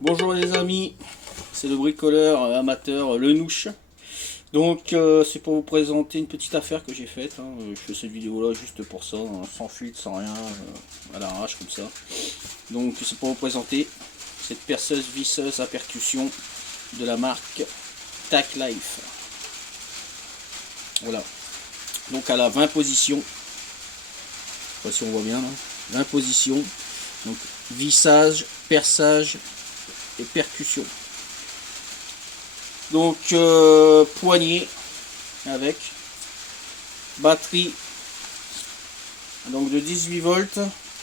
Bonjour les amis, c'est le bricoleur amateur Lenouche. Donc c'est pour vous présenter une petite affaire que j'ai faite. Je fais cette vidéo là juste pour ça, sans fuite, sans rien, à l'arrache comme ça. Donc c'est pour vous présenter cette perceuse visseuse à percussion de la marque Tac Life. Voilà. Donc elle a 20 positions. Je sais pas si on voit bien là. 20 positions. Donc vissage, perçage et percussion. Donc poignée avec batterie donc de 18 volts,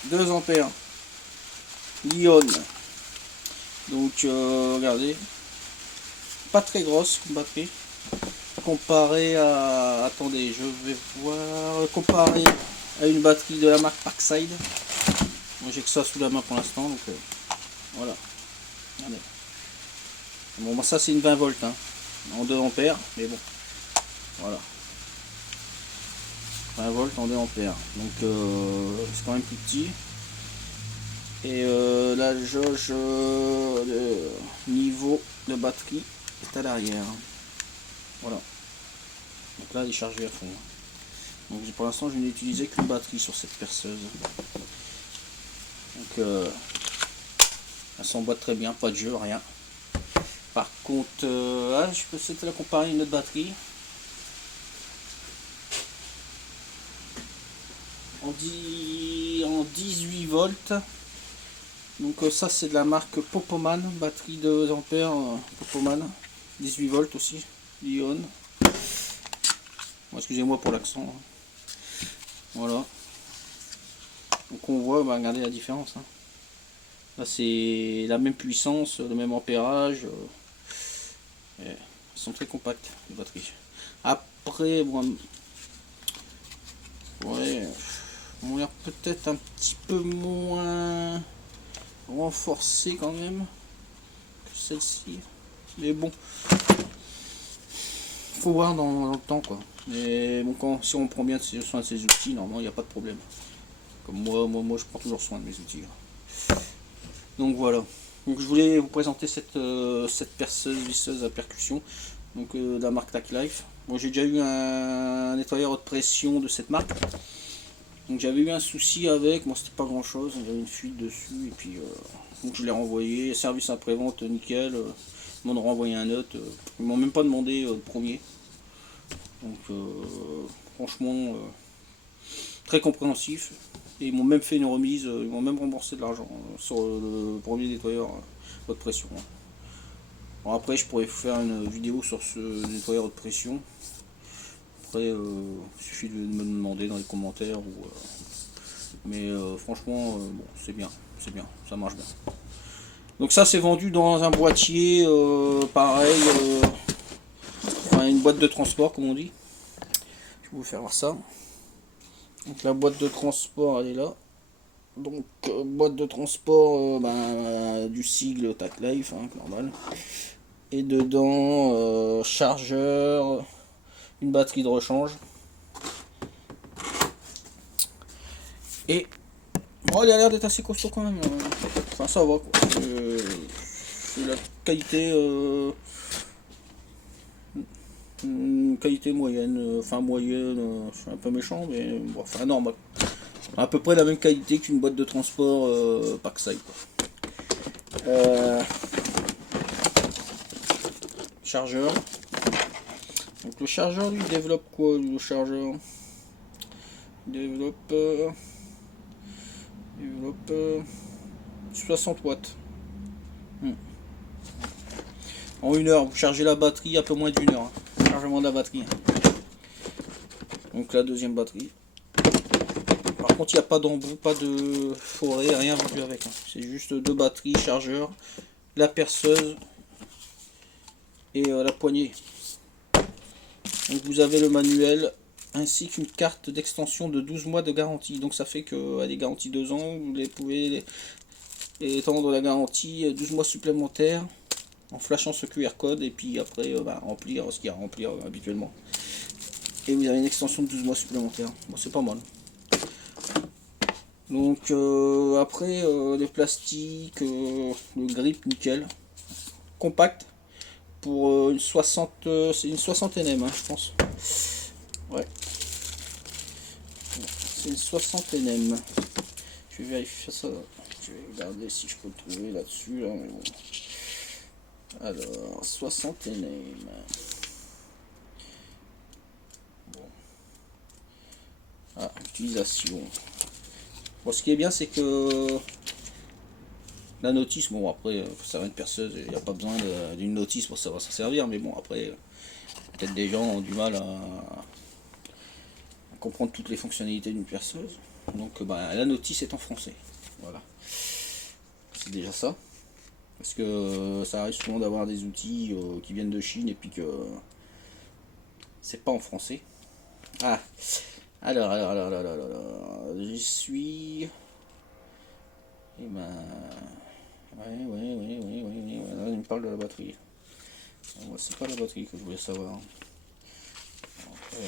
2 ampères, Lyon. Donc regardez, pas très grosse comme batterie comparé à, attendez, je vais voir, comparé à une batterie de la marque Parkside. Moi j'ai que ça sous la main pour l'instant, donc voilà. Regardez. Bon, bah, ça c'est une 20 volts en 2 ampères, mais bon, voilà. 20 volts en 2 ampères, donc c'est quand même plus petit. Et la jauge de niveau de batterie est à l'arrière. Voilà. Donc là, elle est chargée à fond. Donc pour l'instant, je n'ai utilisé qu'une batterie sur cette perceuse. Donc elle s'emboîte très bien, pas de jeu, rien. Par contre, je peux essayer de la comparer à une autre batterie. En 18 volts. Donc ça c'est de la marque Popoman, batterie de 2 ampères, Popoman. 18 volts aussi, Lyon. Bon, excusez-moi pour l'accent. Voilà. Donc on voit, regardez la différence. Là c'est la même puissance, le même ampérage. Elles sont très compactes les batteries. Après, bon, ouais, on a l'air peut-être un petit peu moins renforcé quand même que celle-ci. Mais bon, faut voir dans le temps quoi. Mais bon, si on prend bien soin de ses outils, normalement il n'y a pas de problème. Comme moi je prends toujours soin de mes outils. Donc voilà. Donc je voulais vous présenter cette perceuse visseuse à percussion, donc de la marque Tac Life. Bon, j'ai déjà eu un nettoyeur haute pression de cette marque. Donc j'avais eu un souci avec, moi c'était pas grand chose, il y avait une fuite dessus et puis donc je l'ai renvoyé, service après-vente nickel, ils m'ont renvoyé un autre, ils m'ont même pas demandé le premier. Donc franchement très compréhensif. Et ils m'ont même fait une remise, ils m'ont même remboursé de l'argent sur le premier nettoyeur haute pression. Bon, après je pourrais faire une vidéo sur ce nettoyeur haute pression. Après il suffit de me demander dans les commentaires. Mais franchement bon, c'est bien, ça marche bien. Donc ça c'est vendu dans un boîtier pareil, enfin, une boîte de transport comme on dit. Je vais vous faire voir ça. Donc la boîte de transport elle est là. Donc boîte de transport du sigle Tac Life, normal. Et dedans chargeur, une batterie de rechange. Et bon, il a l'air d'être assez costaud quand même. Enfin ça va quoi. C'est la qualité qualité moyenne, enfin moyenne, c'est un peu méchant mais bon, enfin normal. À peu près la même qualité qu'une boîte de transport Parkside. Chargeur. Donc le chargeur lui développe quoi le chargeur développe 60 watts. En 1 heure, vous chargez la batterie, un peu moins d'1 heure. Chargement de la batterie. Donc la deuxième batterie. Par contre, il n'y a pas d'embout, pas de forêt, rien vendu avec. C'est juste 2 batteries, chargeur, la perceuse et la poignée. Donc vous avez le manuel ainsi qu'une carte d'extension de 12 mois de garantie. Donc ça fait que des garanties 2 ans, vous pouvez étendre la garantie 12 mois supplémentaires en flashant ce QR code et puis après remplir ce qu'il y a à remplir habituellement. Et vous avez une extension de 12 mois supplémentaires. Bon, c'est pas mal. Donc après les plastiques, le grip nickel, compact pour une 60, c'est une 60 NM hein, je pense. Ouais, c'est une 60 NM. Je vais vérifier ça. Je vais regarder si je peux le trouver là-dessus là, mais bon. Alors 60 NM. Bon. Ah, utilisation. Bon, ce qui est bien, c'est que la notice, bon, après, ça va une perceuse, il n'y a pas besoin d'une notice pour savoir s'en servir, mais bon, après, peut-être des gens ont du mal à comprendre toutes les fonctionnalités d'une perceuse. Donc, bah, la notice est en français. Voilà. C'est déjà ça. Parce que ça arrive souvent d'avoir des outils qui viennent de Chine et puis que c'est pas en français. Ah, alors, j'y suis. Et ben. Ouais. Il me parle de la batterie. Moi, c'est pas la batterie que je voulais savoir. Après,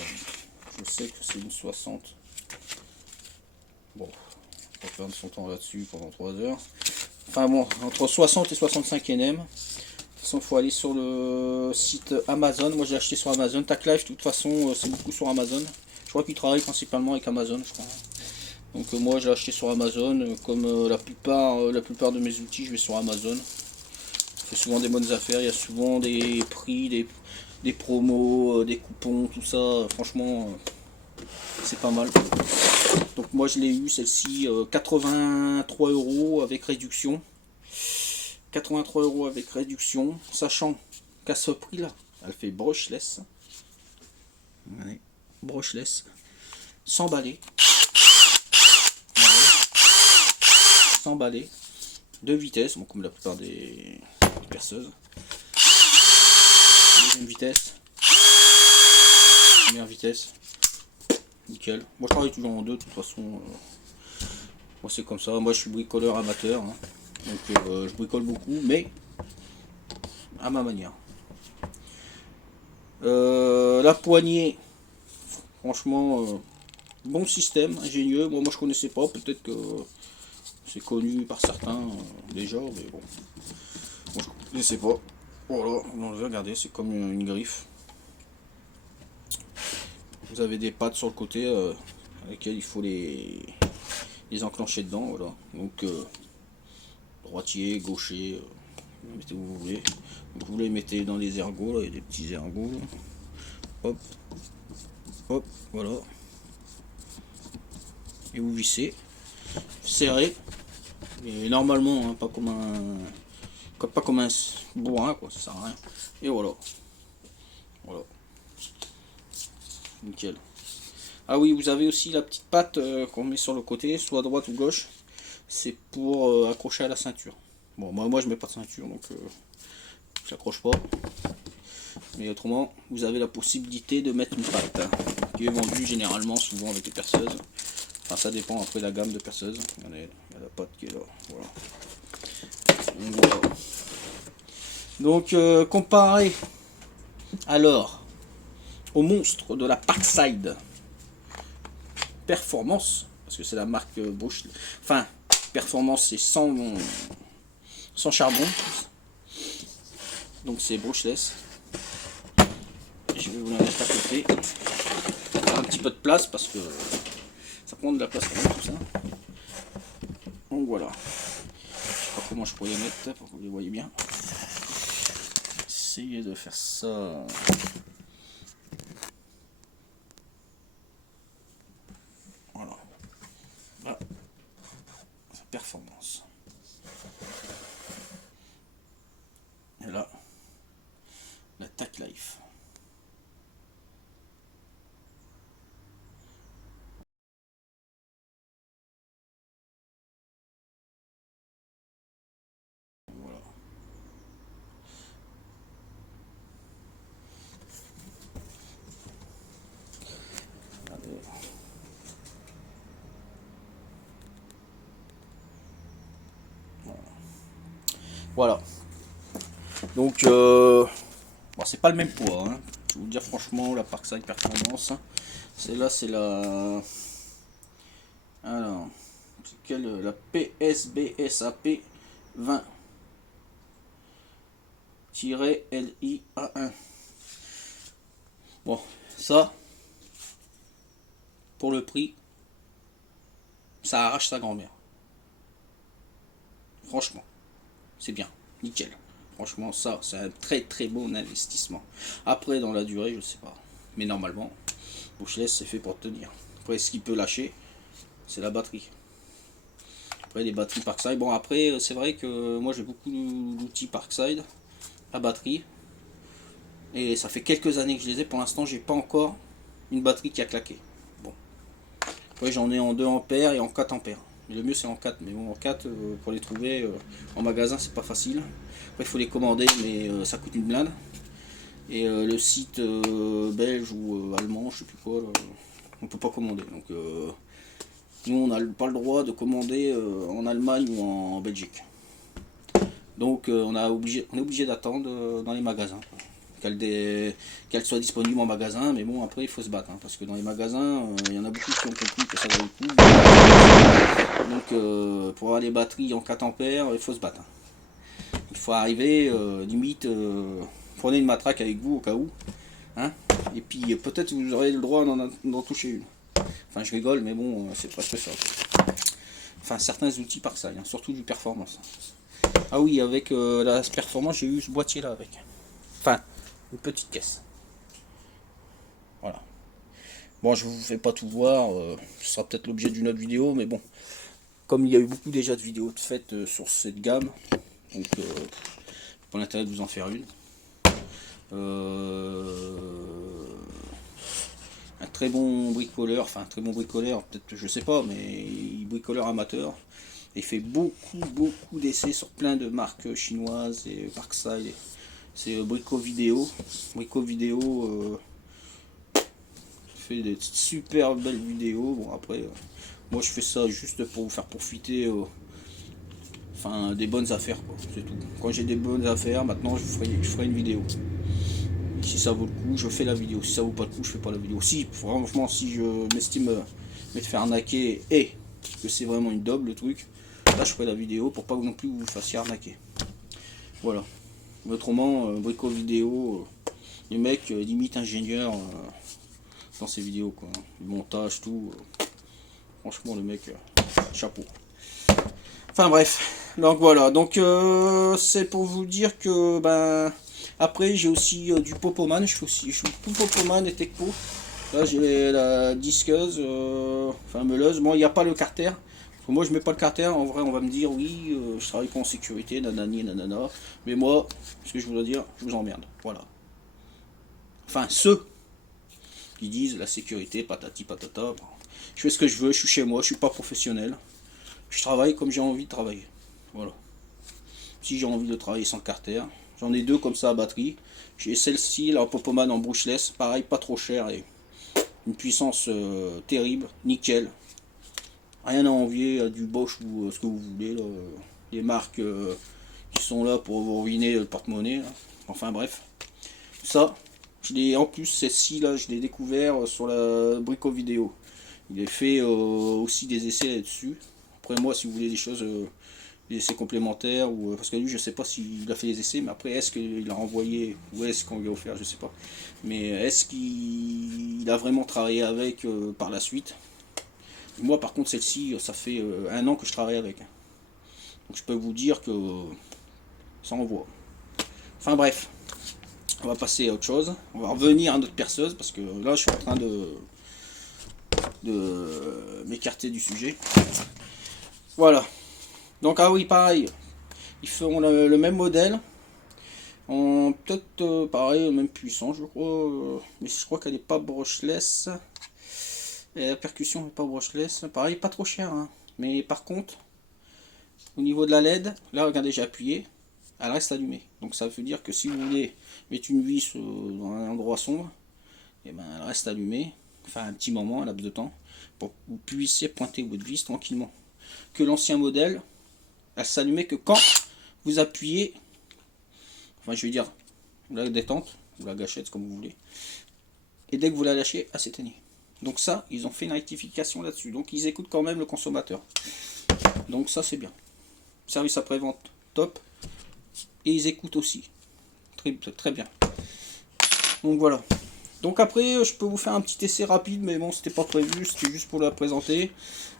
je sais que c'est une 60. Bon, on va perdre son temps là-dessus pendant 3 heures. Enfin bon, entre 60 et 65 NM. De toute façon, il faut aller sur le site Amazon. Moi, j'ai acheté sur Amazon. TacLife, de toute façon, c'est beaucoup sur Amazon. Je crois qu'ils travaillent principalement avec Amazon, je crois. Donc moi, j'ai acheté sur Amazon. Comme la plupart de mes outils, je vais sur Amazon. C'est souvent des bonnes affaires. Il y a souvent des prix, des promos, des coupons, tout ça. Franchement, c'est pas mal. Donc moi, je l'ai eu, celle-ci, 83 euros avec réduction. 83 euros avec réduction, sachant qu'à ce prix-là, elle fait brushless. Allez, brushless, sans balai. Sans balai. 2 vitesses, bon, comme la plupart des perceuses. Deuxième vitesse. Première vitesse. Nickel. Moi je travaille toujours en deux, de toute façon. Moi c'est comme ça. Moi je suis bricoleur amateur. Hein. Donc je bricole beaucoup, mais à ma manière. La poignée, franchement, bon système, ingénieux. Moi je connaissais pas, peut-être que c'est connu par certains déjà, mais bon. Moi je connaissais pas. Voilà, donc regardez, c'est comme une griffe. Vous avez des pattes sur le côté avec lesquelles il faut les enclencher dedans. Voilà. Donc droitier, gaucher, vous mettez où vous voulez. Donc vous les mettez dans les ergots, là, il y a des petits ergots. Hop, hop, voilà. Et vous vissez, serré. Et normalement, hein, pas comme un bourrin, quoi, ça sert à rien. Et voilà. Voilà. Nickel. Ah oui, vous avez aussi la petite patte qu'on met sur le côté, soit à droite ou gauche. C'est pour accrocher à la ceinture. Bon, moi je mets pas de ceinture, donc je n'accroche pas. Mais autrement, vous avez la possibilité de mettre une patte, hein, qui est vendue généralement souvent avec les perceuses. Enfin, ça dépend après la gamme de perceuses. Il y a la patte qui est là. Voilà. Donc comparé alors au monstre de la Parkside Performance, parce que c'est la marque Bosch. Enfin, Performance c'est sans charbon. Donc c'est brushless. Je vais vous la mettre à côté. Un petit peu de place parce que ça prend de la place quand même tout ça. Donc voilà. Je sais pas comment je pourrais les mettre pour que vous les voyez bien. Essayer de faire ça. Voilà. Là, sa performance. Et là, la TacLife. Voilà. Voilà. Donc, bon, c'est pas le même poids. Hein. Je vais vous dire franchement, la Parkside Performance, celle-là, c'est la. Alors, C'est quelle, la PSBSAP 20-LIA1. Bon, ça, pour le prix, ça arrache sa grand-mère. Franchement, c'est bien, nickel. Franchement, ça, c'est un très très bon investissement. Après, dans la durée, je sais pas. Mais normalement, Brushless, c'est fait pour tenir. Après, ce qui peut lâcher, c'est la batterie. Après, les batteries Parkside. Bon, après, c'est vrai que moi, j'ai beaucoup d'outils Parkside à batterie. Et ça fait quelques années que je les ai. Pour l'instant, j'ai pas encore une batterie qui a claqué. Bon. Après, j'en ai en 2 ampères et en 4 ampères. Mais le mieux, c'est en 4. Mais bon, en 4, pour les trouver en magasin, c'est pas facile. Après, il faut les commander, mais ça coûte une blinde. Et le site belge ou allemand, je sais plus quoi, on peut pas commander. Donc, nous, on n'a pas le droit de commander en Allemagne ou en Belgique. Donc, on est obligé d'attendre dans les magasins. Qu'elle soit disponible en magasin, mais bon, après il faut se battre, hein, parce que dans les magasins, il y en a beaucoup qui ont compris que ça valait le coup. Donc pour avoir les batteries en 4 ampères, il faut se battre, hein. Il faut arriver, limite, prenez une matraque avec vous au cas où, hein, et puis peut-être vous aurez le droit d'en toucher une. Enfin, je rigole, mais bon, c'est presque ça. Enfin, certains outils par ça, hein, surtout du performance. Ah oui, avec la performance, j'ai eu ce boîtier là avec. Enfin, une petite caisse. Voilà. Bon, je vous fais pas tout voir, ce sera peut-être l'objet d'une autre vidéo, mais bon, comme il y a eu beaucoup déjà de vidéos de faites sur cette gamme, donc pas l'intérêt de vous en faire une. Un très bon bricoleur, enfin un très bon bricoleur, peut-être je sais pas, mais bricoleur amateur. Il fait beaucoup d'essais sur plein de marques chinoises et Parkside. C'est Brico Vidéo. Brico Vidéo fait des super belles vidéos. Bon après, moi je fais ça juste pour vous faire profiter, enfin des bonnes affaires quoi, c'est tout. Quand j'ai des bonnes affaires, maintenant je ferai une vidéo. Et si ça vaut le coup, je fais la vidéo. Si ça vaut pas le coup, je fais pas la vidéo. Si franchement, si je m'estime me faire arnaquer et que c'est vraiment une daube le truc, là je ferai la vidéo pour pas non plus vous fassiez arnaquer. Voilà. Autrement, Brico Vidéo, les mecs limite ingénieurs dans ces vidéos quoi. Le montage, tout. Franchement le mec, chapeau. Enfin bref, donc voilà, donc c'est pour vous dire que ben après j'ai aussi du Popoman, je suis tout Popoman et Tecpo. Là j'ai la disqueuse, enfin meuleuse, bon il n'y a pas le carter. Moi je mets pas le carter, en vrai on va me dire oui, je travaille pas en sécurité, nanani nanana. Mais moi, ce que je voudrais dire, je vous emmerde, voilà. Enfin ceux qui disent la sécurité, patati patata, je fais ce que je veux, je suis chez moi, je suis pas professionnel. Je travaille comme j'ai envie de travailler. Voilà. Si j'ai envie de travailler sans carter, j'en ai 2 comme ça à batterie. J'ai celle-ci, la Popoman en brushless, pareil, pas trop cher et une puissance terrible, nickel. Rien à envier à du Bosch ou ce que vous voulez, là. Les marques qui sont là pour vous ruiner le porte-monnaie. Enfin bref. Ça, en plus, celle-ci, là, je l'ai découvert sur la Brico Vidéo. Il est fait aussi des essais là-dessus. Après moi, si vous voulez des choses, des essais complémentaires, ou parce que lui, je sais pas s'il a fait des essais, mais après, est-ce qu'il a renvoyé, ou est-ce qu'on lui a offert, je sais pas. Mais est-ce qu'il a vraiment travaillé avec par la suite? Moi, par contre, celle-ci, ça fait 1 an que je travaille avec. Donc je peux vous dire que ça envoie. Enfin bref, on va passer à autre chose. On va revenir à notre perceuse, parce que là, je suis en train de m'écarter du sujet. Voilà. Donc ah oui, pareil, ils feront le même modèle, en peut-être pareil, même puissant, je crois, mais je crois qu'elle n'est pas brushless. Et la percussion n'est pas brushless, pareil, pas trop cher, hein. Mais par contre, au niveau de la LED, là regardez, j'ai appuyé, elle reste allumée. Donc ça veut dire que si vous voulez mettre une vis dans un endroit sombre, et ben elle reste allumée, enfin un petit moment, un laps de temps, pour que vous puissiez pointer votre vis tranquillement. Que l'ancien modèle, elle s'allumait que quand vous appuyez, enfin je veux dire la détente ou la gâchette comme vous voulez, et dès que vous la lâchez, elle s'éteignait. Donc ça, ils ont fait une rectification là-dessus. Donc ils écoutent quand même le consommateur. Donc ça, c'est bien. Service après-vente, top. Et ils écoutent aussi. Très, très bien. Donc voilà. Donc après, je peux vous faire un petit essai rapide, mais bon, c'était pas prévu, c'était juste pour la présenter.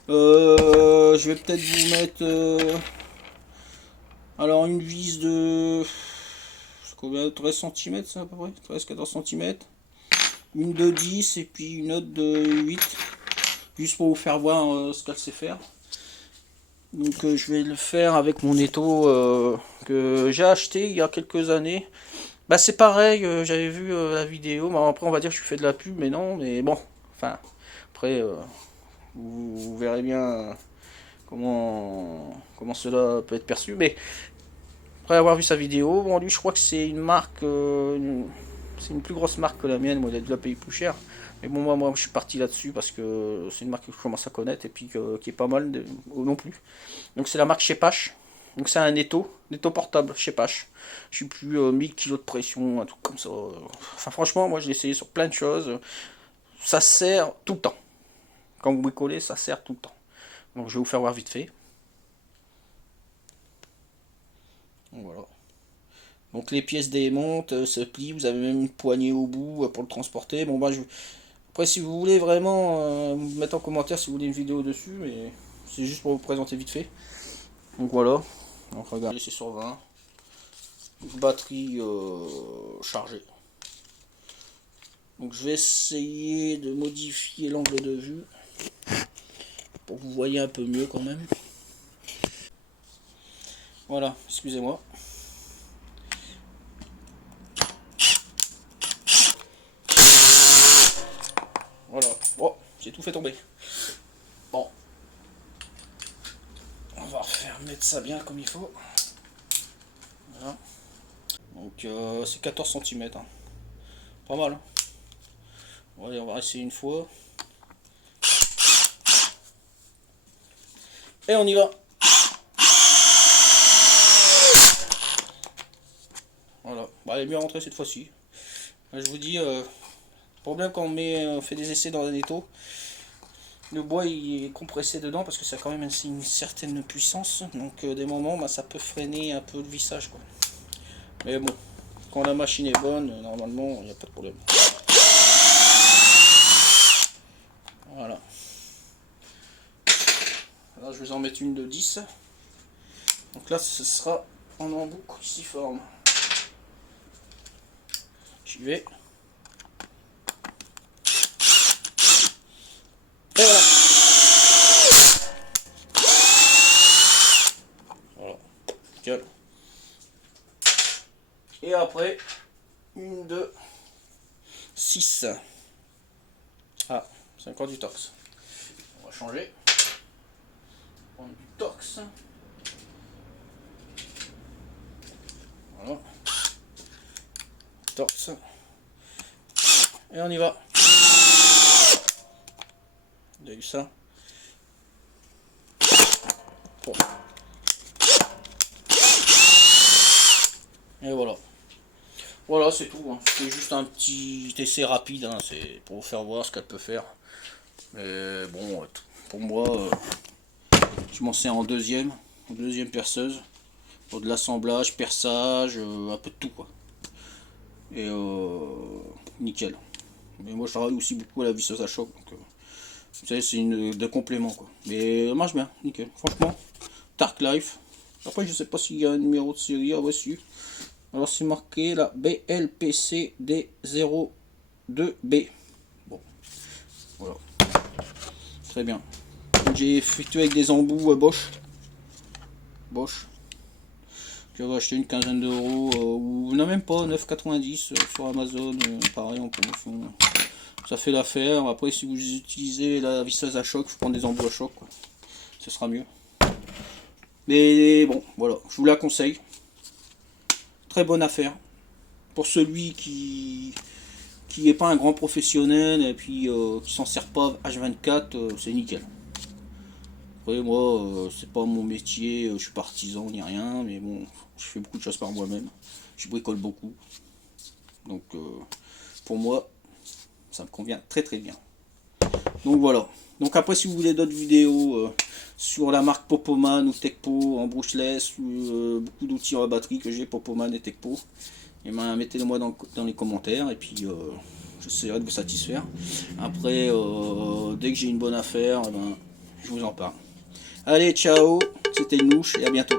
Je vais peut-être vous mettre... alors une vis de... combien, 13 cm, ça à peu près 13-14 cm. Une de 10 et puis une autre de 8. Juste pour vous faire voir ce qu'elle sait faire. Donc je vais le faire avec mon étau que j'ai acheté il y a quelques années. Bah c'est pareil, j'avais vu la vidéo, bon, après on va dire que je fais de la pub, mais non, mais bon, enfin, après vous verrez bien comment cela peut être perçu, mais après avoir vu sa vidéo, bon lui je crois que c'est une marque, c'est une plus grosse marque que la mienne, moi il a dû la payer plus cher, mais bon moi je suis parti là-dessus parce que c'est une marque que je commence à connaître et puis qui est pas mal non plus. Donc c'est la marque Shepash. Donc c'est un étau portable Shepash. Je suis plus 1000 kg de pression, un truc comme ça. Enfin franchement, moi je l'ai essayé sur plein de choses. Ça sert tout le temps. Quand vous bricolez, ça sert tout le temps. Donc je vais vous faire voir vite fait. Donc, voilà. Donc les pièces démontent, se plient, vous avez même une poignée au bout pour le transporter. Bon bah après si vous voulez vraiment, vous mettez en commentaire si vous voulez une vidéo dessus, mais c'est juste pour vous présenter vite fait. Donc voilà. Donc regardez, c'est sur 20. Batterie chargée. Donc je vais essayer de modifier l'angle de vue pour que vous voyez un peu mieux quand même. Voilà, excusez-moi. Voilà. Oh, j'ai tout fait tomber. Bon. On va refaire mettre ça bien comme il faut. Voilà. Donc c'est 14 cm. Hein. Pas mal. Hein. Ouais, on va essayer une fois. Et on y va. Voilà. Bah, elle est bien rentrée cette fois-ci. Je vous dis, problème quand on fait des essais dans un étau, le bois il est compressé dedans parce que ça a quand même une certaine puissance. Donc des moments, bah, ça peut freiner un peu le vissage. Quoi. Mais bon, quand la machine est bonne, normalement, il n'y a pas de problème. Voilà. Là, je vais en mettre une de 10. Donc là, ce sera en embout cruciforme. J'y vais. Et voilà. Voilà. Nickel. Et après, une de 6. Ah, c'est encore du torx. On va changer. Prendre du torx. Voilà. Torx. Et on y va. Vous avez vu ça? Bon. Et voilà. Voilà, c'est tout. Hein. C'est juste un petit essai rapide. Hein. C'est pour vous faire voir ce qu'elle peut faire. Mais bon, pour moi, je m'en sers en deuxième perceuse. Pour de l'assemblage, perçage, un peu de tout quoi. Et nickel. Mais moi je travaille aussi beaucoup à la visseuse à choc. Donc, vous savez, c'est de complément quoi. Mais ça marche bien, nickel. Franchement, Dark Life. Après, je sais pas s'il y a un numéro de série à dessus. Alors, c'est marqué la BLPCD02B. Bon, voilà. Très bien. J'ai effectué avec des embouts Bosch. J'avais acheté une quinzaine d'euros, ou non même pas, 9,90 sur Amazon, pareil en promotion. Ça fait l'affaire. Après, si vous utilisez la visseuse à choc, il faut prendre des embouts à choc, quoi. Ce sera mieux. Mais bon, voilà, je vous la conseille. Très bonne affaire. Pour celui qui est pas un grand professionnel et puis qui s'en sert pas H24, c'est nickel. Après, moi, c'est pas mon métier, je suis pas artisan ni rien, mais bon, je fais beaucoup de choses par moi-même. Je bricole beaucoup. Donc, pour moi, ça me convient très très bien. Donc voilà. Donc après, si vous voulez d'autres vidéos sur la marque Popoman ou Tekpo en brushless, ou beaucoup d'outils en batterie que j'ai, Popoman et Tekpo, et ben, mettez-le moi dans les commentaires et puis j'essaierai de vous satisfaire. Après, dès que j'ai une bonne affaire, ben, je vous en parle. Allez, ciao, c'était Nouche et à bientôt.